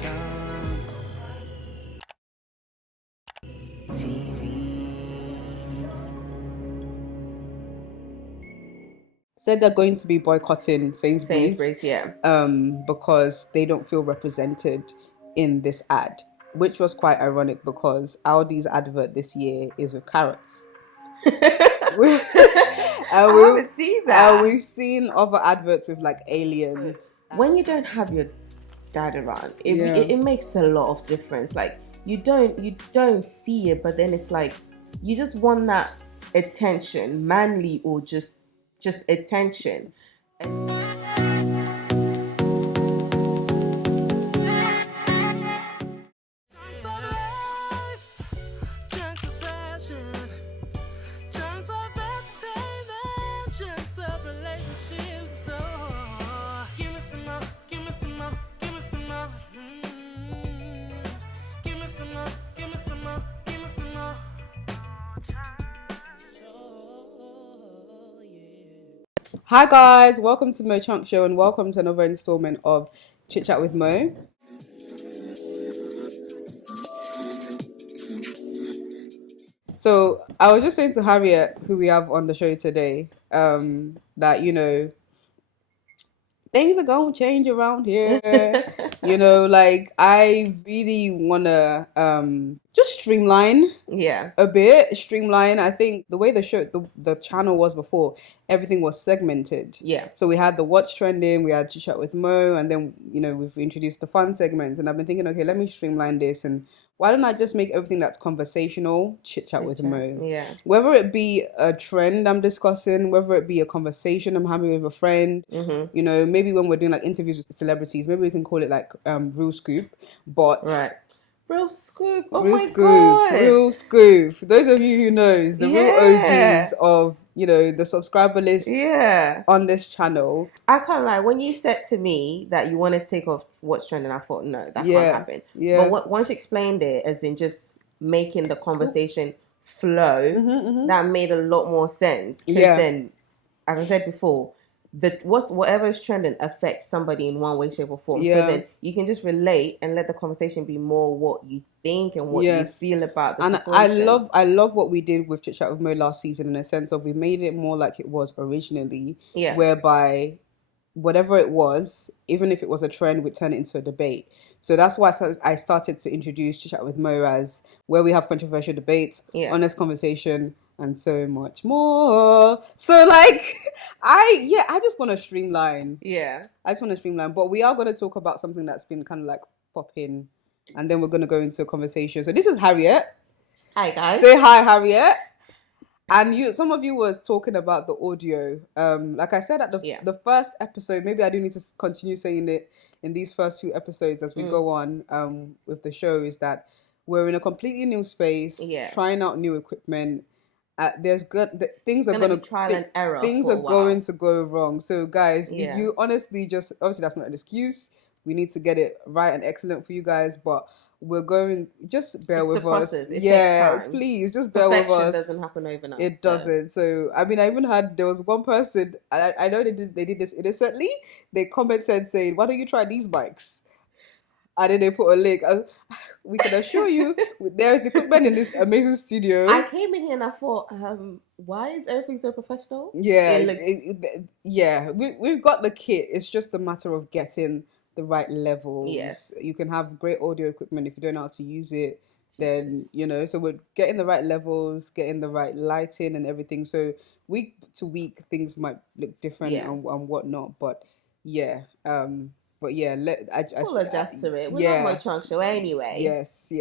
Mochunkstv. Said they're going to be boycotting Sainsbury's, yeah. because they don't feel represented in this ad, which was quite ironic because Aldi's advert this year is with carrots. I haven't seen that. We've seen other adverts with like aliens. When you don't have your dad around, Yeah. it makes a lot of difference. Like you don't see it, but then it's like you just want that attention, manly or just attention. Hi guys, welcome to Mochunkstv Show and welcome to another installment of Chit Chat with Mo. So I was just saying to Harriet, who we have on the show today, that things are gonna change around here. Like I really wanna just streamline a bit. I think the way the channel was before, everything was segmented. Yeah. So we had the what's trending, we had Chit Chat with Mo, and then we've introduced the fun segments. And I've been thinking, okay, let me streamline this, and why don't I just make everything that's conversational Chit Chat with Mo? Yeah. Whether it be a trend I'm discussing, whether it be a conversation I'm having with a friend, maybe when we're doing like interviews with celebrities, maybe we can call it like real scoop. But Right. Real scoop. Oh real my scoop, God. real scoop. For those of you who knows, the real OGs of the subscriber list on this channel. I can't lie. When you said to me that you wanted to take off what's trending, I thought, no, that can't happen. Yeah. But once you explained it, as in just making the conversation flow, that made a lot more sense. Because then, as I said before, whatever is trending affects somebody in one way, shape, or form. So then you can just relate and let the conversation be more what you think and what you feel about the situation. I love what we did with Chit Chat with Mo last season, in a sense of we made it more like it was originally, whereby whatever it was, even if it was a trend, we turn it into a debate. So that's why I started to introduce Chit Chat with Mo as where we have controversial debates, honest conversation, and so much more. So like, I just want to streamline. Yeah. I just want to streamline. But we are going to talk about something that's been kind of like popping, and then we're going to go into a conversation. So this is Harriet. Hi guys. Say hi, Harriet. And some of you was talking about the audio. Like I said at the first episode, maybe I do need to continue saying it in these first few episodes as we go on with the show, is that we're in a completely new space, trying out new equipment. Things are going to trial and error. Things are going to go wrong. So guys, you honestly just, obviously that's not an excuse. We need to get it right and excellent for you guys, but we're going, just bear with us. It takes time. Please just bear with us. Perfection doesn't happen overnight. It doesn't. So I mean, I even had, there was one person, I know they did this innocently. They commented saying, "Why don't you try these bikes?" And then they put a link. We can assure you, there is equipment in this amazing studio. I came in here and I thought, why is everything so professional? Yeah, we've got the kit. It's just a matter of getting the right levels. Yes. You can have great audio equipment. If you don't know how to use it, then so we're getting the right levels, getting the right lighting and everything. So week to week things might look different and whatnot, but we'll adjust to it. We're not Mochunkstv anyway. Yes.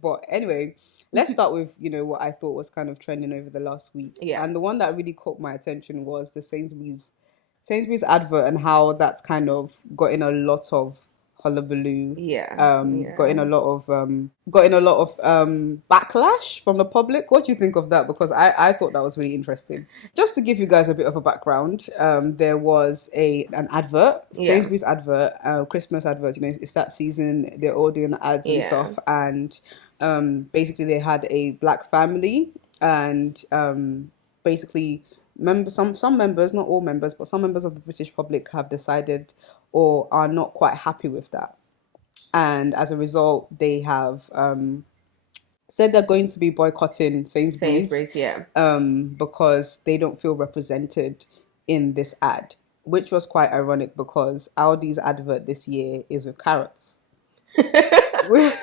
But anyway, let's start with what I thought was kind of trending over the last week. And the one that really caught my attention was the Sainsbury's advert, and how that's kind of gotten a lot of hullabaloo. Gotten a lot of backlash from the public. What do you think of that? Because I thought that was really interesting. Just to give you guys a bit of a background, there was an advert, Sainsbury's advert, Christmas advert. It's that season. They're all doing the ads and stuff, and basically they had a black family, and basically some members, not all members, but some members of the British public have decided or are not quite happy with that. and as a result, they have said they're going to be boycotting Sainsbury's, yeah. Because they don't feel represented in this ad, which was quite ironic because Aldi's advert this year is with carrots. I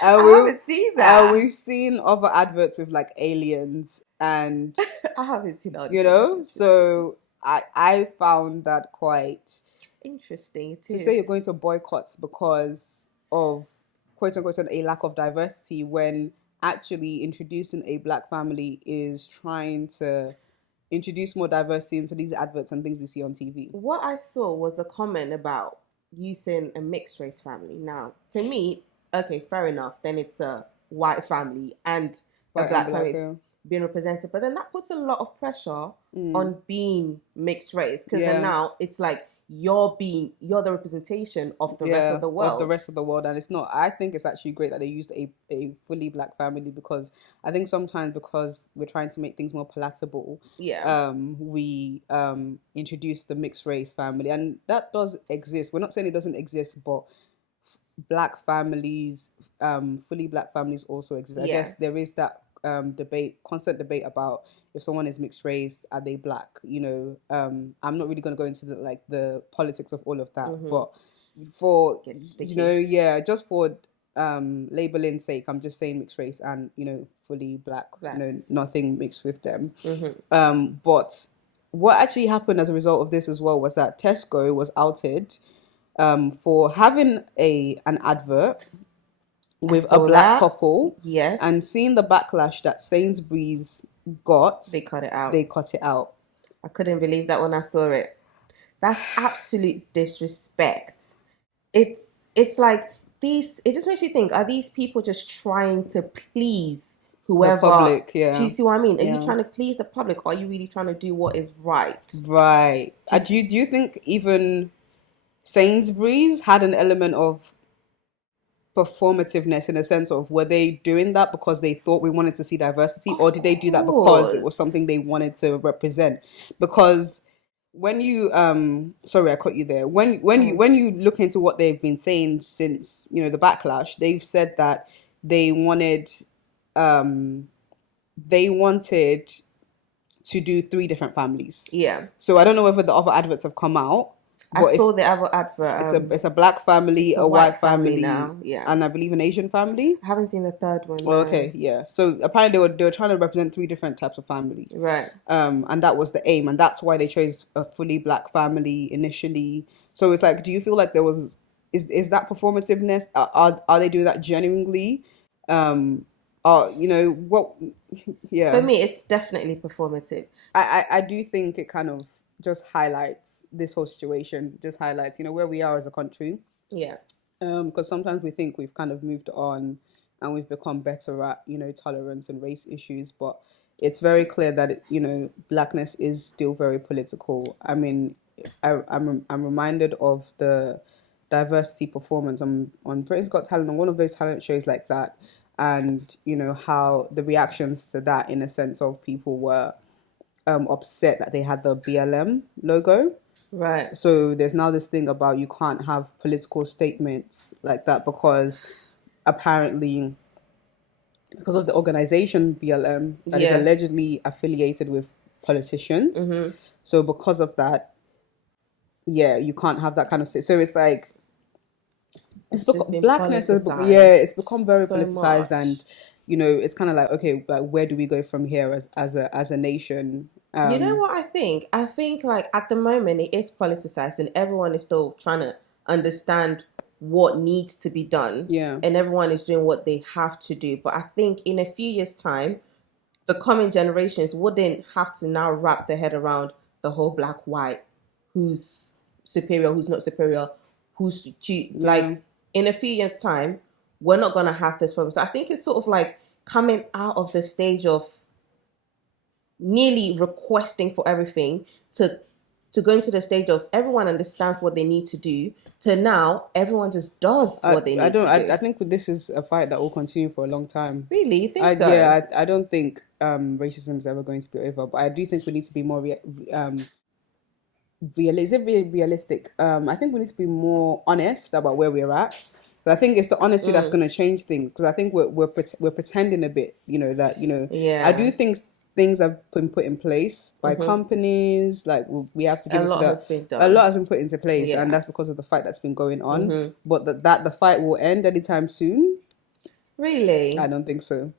haven't seen that. We've seen other adverts with like aliens and I haven't seen all. You know, so I found that quite interesting to say you're going to boycott because of quote unquote a lack of diversity when actually introducing a black family is trying to introduce more diversity into these adverts and things we see on TV. What I saw was a comment about using a mixed race family. Now, to me, okay, fair enough. Then it's a white family and a black family being represented. But then that puts a lot of pressure on being mixed race because then now it's like you're the representation of the rest of the world. Of the rest of the world. And it's not, I think it's actually great that they used a fully black family because I think sometimes because we're trying to make things more palatable, we introduce the mixed race family. And that does exist. We're not saying it doesn't exist, but black families, fully black families also exist. I guess there is that constant debate about if someone is mixed race, are they black? You know, I'm not really going to go into the politics of all of that, but for just for labeling sake, I'm just saying mixed race and fully black. You know, nothing mixed with them. But what actually happened as a result of this as well was that Tesco was outed for having an advert with a black couple, and seeing the backlash that Sainsbury's got, they cut it out. I couldn't believe that when I saw it. That's absolute disrespect. It's like these. It just makes you think: are these people just trying to please whoever? The public, Do you see what I mean? Are you trying to please the public, or are you really trying to do what is right? Right. Do you think even Sainsbury's had an element of performativeness in a sense of, were they doing that because they thought we wanted to see diversity, or did they do that because it was something they wanted to represent? Because when you sorry I cut you there, when you look into what they've been saying since the backlash, they've said that they wanted to do 3 different families. So I don't know whether the other adverts have come out. I saw the other advert. It's a black family, a white family now, and I believe an Asian family. I haven't seen the third one. Well, okay, yeah. So apparently they were trying to represent 3 different types of family, right? And that was the aim, and that's why they chose a fully black family initially. So it's like, do you feel like there was is that performativeness? Are they doing that genuinely? What? Yeah. For me, it's definitely performative. I do think it kind of just highlights this whole situation, just highlights where we are as a country. Because sometimes we think we've kind of moved on and we've become better at tolerance and race issues, but it's very clear that blackness is still very political. I mean, I'm reminded of the diversity performance on Britain's Got Talent, on one of those talent shows like that, and how the reactions to that, in a sense of, people were upset that they had the BLM logo. Right. So there's now this thing about you can't have political statements like that because apparently, because of the organization BLM that is allegedly affiliated with politicians. So because of that, you can't have that kind of So it's like blackness is it's become very politicized, and it's kind of like, okay, like, where do we go from here as a nation? You know what I think? I think, like, at the moment it is politicized and everyone is still trying to understand what needs to be done. And everyone is doing what they have to do. But I think in a few years' time, the coming generations wouldn't have to now wrap their head around the whole black, white, who's superior, who's not superior, who's like, in a few years' time, we're not going to have this problem. So I think it's sort of like coming out of the stage of nearly requesting for everything to going to the stage of everyone understands what they need to do, to now everyone just does what they need to do. I think this is a fight that will continue for a long time. Really? You think so? Yeah, I don't think racism is ever going to be over, but I do think we need to be more realistic. I think we need to be more honest about where we're at. I think it's the honesty that's going to change things, because I think we're pretending a bit, that I do think things have been put in place by companies. Like we have to give it to that. A lot has been put into place, and that's because of the fight that's been going on. But that the fight will end anytime soon. Really? I don't think so.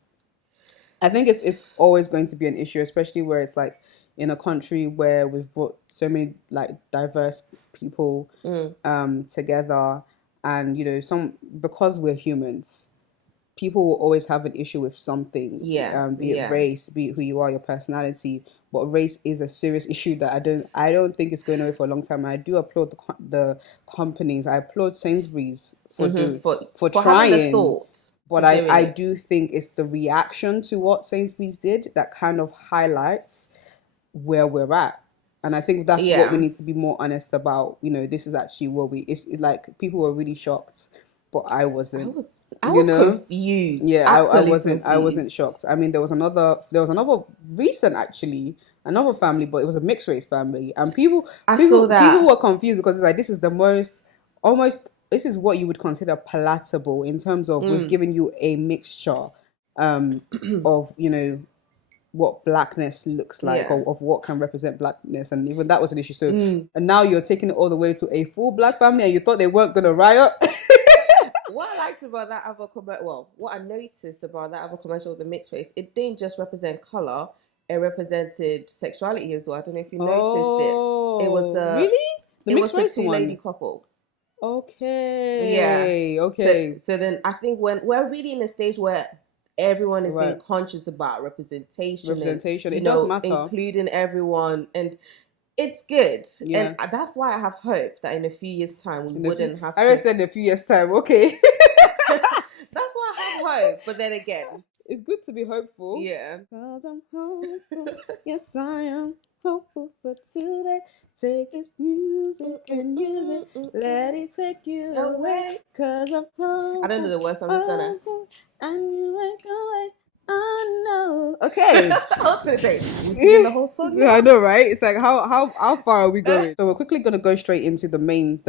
I think it's always going to be an issue, especially where it's like in a country where we've brought so many like diverse people together, and some, because we're humans, people will always have an issue with something. Be it race, be it who you are, your personality. But race is a serious issue that I don't think it's going away for a long time. And I do applaud the companies. I applaud Sainsbury's for trying. Having a thought. But I do think it's the reaction to what Sainsbury's did that kind of highlights where we're at. And I think that's what we need to be more honest about. This is actually what it's like, people were really shocked, but I wasn't. I was confused. Yeah, I wasn't shocked. I mean, there was another recent, actually, another family, but it was a mixed race family. And people were confused, because it's like, this is the most, almost, this is what you would consider palatable in terms of we've given you a mixture of, what blackness looks like, or of what can represent blackness. And even that was an issue. So, and now you're taking it all the way to a full black family, and you thought they weren't going to riot. What I liked about that other commercial, what I noticed about that other commercial with the mixed race, it didn't just represent color, it represented sexuality as well. I don't know if you noticed it. It was really the mixed race two-lady couple. Okay. Yeah. Okay. So then I think when we're really in a stage where everyone is being conscious about representation, it does matter, including everyone, and it's good. Yeah. And that's why I have hope that in a few years' time we wouldn't have to. I said in a few years' time, okay. That's why I have hope. But then again, it's good to be hopeful. Yeah. 'Cause I'm hopeful. Yes, I am hopeful for today. Take this music and use it. Let it take you away. 'Cause I'm hopeful. I don't know the words. I'm just gonna. And you wake away. Oh no. Okay. I was gonna say we're singing the whole song. Yeah, I know, right? It's like how far are we going? So we're quickly gonna go straight into the main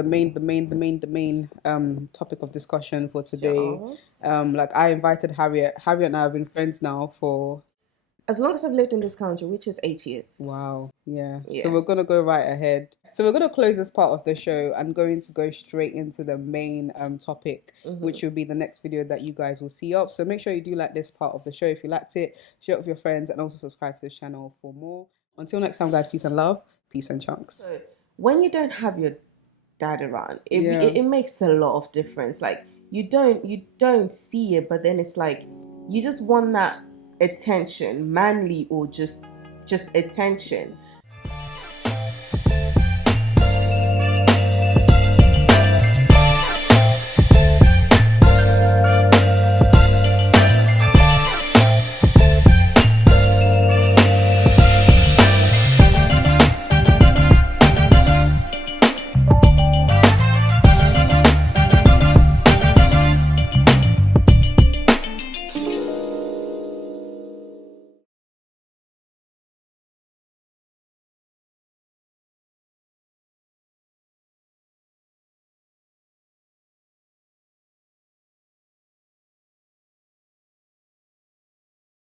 topic of discussion for today. Yes. Like I invited Harriet. Harriet and I have been friends now for as long as I've lived in this country, which is 8 years. Wow. Yeah. So we're gonna go right ahead. So we're gonna close this part of the show and going to go straight into the main topic, which will be the next video that you guys will see up. So make sure you do like this part of the show. If you liked it, share it with your friends, and also subscribe to this channel for more. Until next time, guys, peace and love. Peace and chunks. So when you don't have your dad around, it makes a lot of difference. Like you don't see it, but then it's like you just want that attention, manly or just attention.